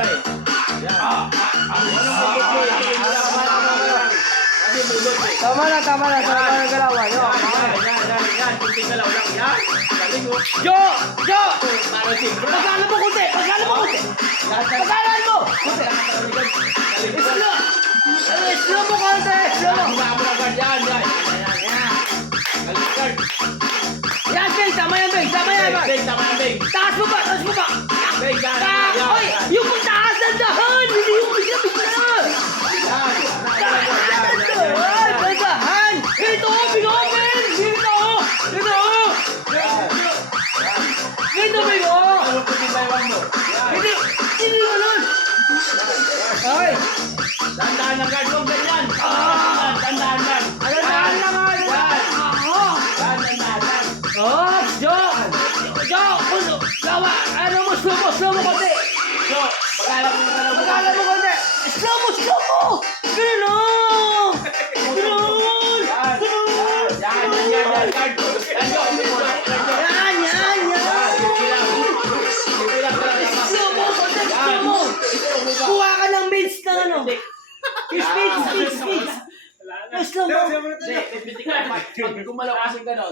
tay. Yan. Tama na, tama na. Tama na galawan. Yan. Kunting galaw lang. Yan. Galing mo. Jo! Jo! Para siyempre. Pagkala mo kunti! Pagkala mo kunti! Pagkala mo! Kunti! Slow! Slow mo kunti! Slow mo! Yan. Galing guard. Yan, Beng! Tama yan, Beng! Tama yan, Beng! Beng, tama yan, Beng. Taas mo ba? Taas mo ba? Beng, yan. Oy! Yung pagtaas ng dahan! Hindi yung bigla-bigla! Taas ng dahan! Pagdahan! Ito! Pinopen! Dito! Dito! Dito, Beng! Ano po din bayawan mo? Yan. Hindi! Hindi mo nun! Okay! Dandahan ng guard mo, ganyan. Dandahan lang. Dahan lang nga! Yan. Oo! Dandahan lang. Oh, Jo! Jo! Gawa! Ano mo? Slow mo konti! So, pag-alam mo na lang. Pagkala mo konti! Slow mo! Ganun lang! Ganun! Yan, guard. Yan! Slow mo! Konti! Slow mo! Kuha ka ng mates na ano! Speed! Slow mo! Pag gumalaw kasi ganon,